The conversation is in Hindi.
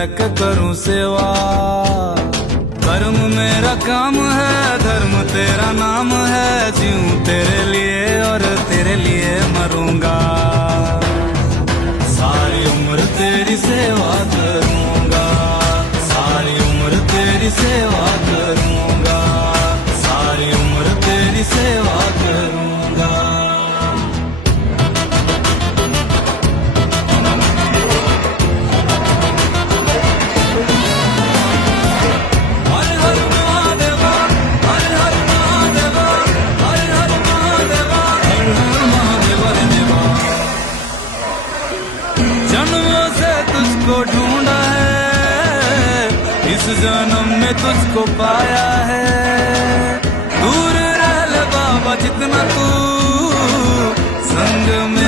लेके करूं सेवा। कर्म मेरा काम है, धर्म तेरा नाम है, जीऊं तेरे लिए और तेरे लिए मरूंगा। सारी उम्र तेरी सेवा करूंगा, सारी उम्र तेरी सेवा करूंगा, सारी उम्र तेरी सेवा करूंगा। जन्मों से तुझको ढूंढा है, इस जन्म में तुझको पाया है। दूर रह ले बाबा जितना तू संग में